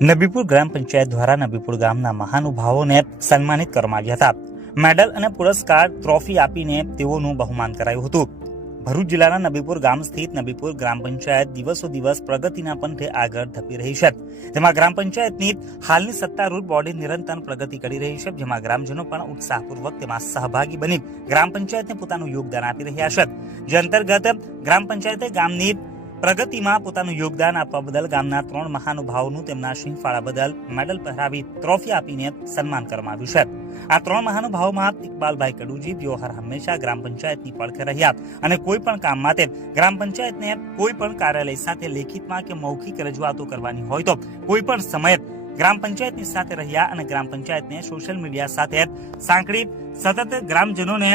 નબીપુર ગ્રામ પંચાયત દ્વારા નબીપુર ગામના મહાનુભાવોને સન્માનિત કરવામાં આવ્યા હતા. મેડલ અને પુરસ્કાર ટ્રોફી આપીને તેઓનું બહુમાન કરાયું હતું. ભરૂચ જિલ્લાના નબીપુર ગામ સ્થિત નબીપુર ગ્રામ પંચાયત દિવસો દિવસ પ્રગતિના પંથે આગળ ધપી રહી છે. તેમાં ગ્રામ પંચાયતની હાલની સત્તારૂઢ બોડી નિરંતર પ્રગતિ કરી રહી છે, જેમાં ગ્રામજનો પણ ઉત્સાહપૂર્વક તેમાં સહભાગી બની ગ્રામ પંચાયતને પોતાનું યોગદાન આપી રહ્યા છે. જે અંતર્ગત ગ્રામ પંચાયતે ગામની પ્રગતિમાં પોતાનું યોગદાન આપવા બદલ ગામના 3 મહાનુભાવોનું તેમના સિંહફાળા બદલ મેડલ પહેરાવી ટ્રોફી આપીને સન્માન કરવામાં આવ્યું છે. આ 3 મહાનુભાવોમાં ઇકબાલભાઈ કડુજી, જેઓ હર હંમેશા ગ્રામ પંચાયતની પડખે રહ્યા અને કોઈ પણ કામ માટે ગ્રામ પંચાયતને કોઈ પણ કાર્યાલય સાથે લેખિતમાં કે મૌખિક રજૂઆતો કરવાની હોય તો કોઈ પણ સમયે ગ્રામ પંચાયતની સાથે રહ્યા અને ગ્રામ પંચાયતને સોશિયલ મીડિયા સાથે સાંકળી સતત ગ્રામજનોને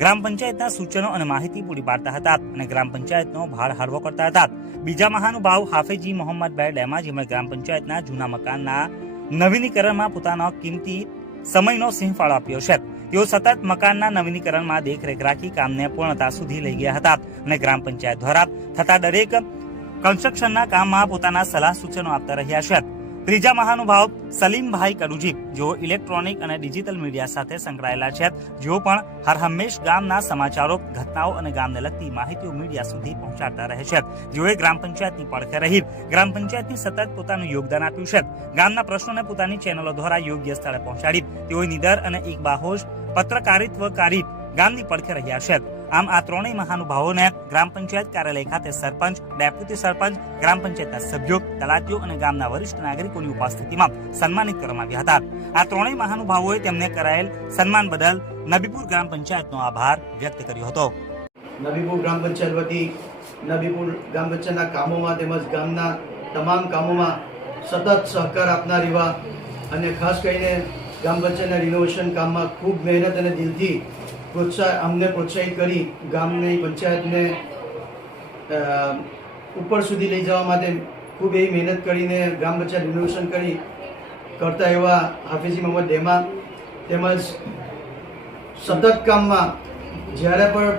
ગ્રામ પંચાયતના સૂચનો અને માહિતી પૂરી પાડતા હતા અને ગ્રામ પંચાયતનો ભાર હળવો કરતા હતા. બીજા મહાનુભાવ હાફેજી મોહમ્મદભાઈ ડેમા, જેમણે ગ્રામ પંચાયતના જૂના મકાનના નવીનીકરણમાં પોતાનો કિંમતી સમયનો સિંહફાળો આપ્યો છે. તેઓ સતત મકાનના નવીનીકરણમાં દેખરેખ રાખી કામને પૂર્ણતા સુધી લઈ ગયા હતા અને ગ્રામ પંચાયત દ્વારા થતા દરેક કન્સ્ટ્રક્શનના કામમાં પોતાના સલાહ સૂચનો આપતા રહ્યા છે. ત્રીજા મહાનુભાવ સલીમભાઈ કડુજી, જેઓ ઇલેક્ટ્રોનિક અને ડિજિટલ મીડિયા સાથે સંકળાયેલા છે, જેઓ પણ હર હંમેશ ગામના સમાચારો, ઘટનાઓ અને ગામને લગતી માહિતીઓ મીડિયા સુધી પહોંચાડતા રહે છે. જેઓએ ગ્રામ પંચાયતની પડખે રહી ગ્રામ પંચાયતની સતત પોતાનું યોગદાન આપ્યું છે. ગામના પ્રશ્નોને પોતાની ચેનલો દ્વારા યોગ્ય સ્થળે પહોંચાડી તેઓ નિડર અને એક બાહોશ પત્રકારિત્વ કરી ગામની પડખે રહ્યા છે. આમ આ 3 મહાનુભાવોને ગ્રામ પંચાયત કાર્યાલય ખાતે સરપંચ, ડેપ્યુટી સરપંચ, ગ્રામ પંચાયતના સભ્યો, તલાટીઓ અને ગામના વરિષ્ઠ નાગરિકોની ઉપસ્થિતિમાં સન્માનિત કરવામાં આવ્યા હતા. આ 3 મહાનુભાવોએ તેમને કરાયેલ સન્માન બદલ નબીપુર ગ્રામ પંચાયતનો આભાર વ્યક્ત કર્યો હતો. નબીપુર ગ્રામ પંચાયત વતી નબીપુર ગ્રામ પંચાયતના કામોમાં તેમજ ગામના તમામ કામોમાં સતત સહકાર આપનાર એવા અને ખાસ કરીને ગ્રામ પંચાયતના રિનોવેશન કામમાં ખૂબ મહેનત અને દિલથી અમને પ્રોત્સાહિત કરી ગામની પંચાયતને ઉપર સુધી લઈ જવા માટે ખૂબ એવી મહેનત કરીને ગ્રામ પંચાયત રિનોવેશન કરતા એવા હાફેજી મોહમ્મદ ડેમા, તેમજ સતત કામમાં જ્યારે પણ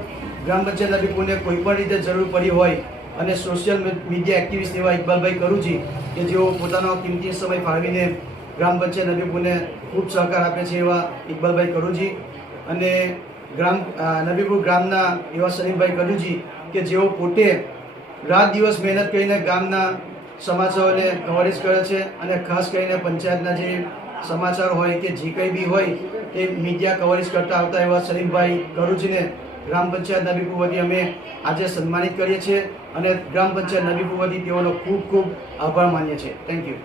ગ્રામ પંચાયત નબીપુરને કોઈ પણ રીતે જરૂર પડી હોય અને સોશિયલ મીડિયા એક્ટિવિસ્ટ એવા ઇકબાલભાઈ કડુજી, કે જેઓ પોતાનો કિંમતી સમય ફાળવીને ગ્રામ પંચાયત નબીપુરને ખૂબ સહકાર આપે છે, એવા ઇકબાલભાઈ કડુજી અને નબીપુર ગામના એવા સલીમભાઈ કડુજી, કે જેઓ પોતે રાત દિવસ મહેનત કરીને ગામના સમાચારોને કવરેજ કરે છે અને ખાસ કરીને પંચાયતના જે સમાચાર હોય કે જે કંઈ બી હોય તે મીડિયા કવરેજ કરતા આવતા એવા સલીમભાઈ કડુજીને ગ્રામ પંચાયત નબીપુર વતી અમે આજે સન્માનિત કરીએ છીએ અને ગ્રામ પંચાયત નબીપુર વતી તેઓનો ખૂબ ખૂબ આભાર માનીએ છીએ. Thank you.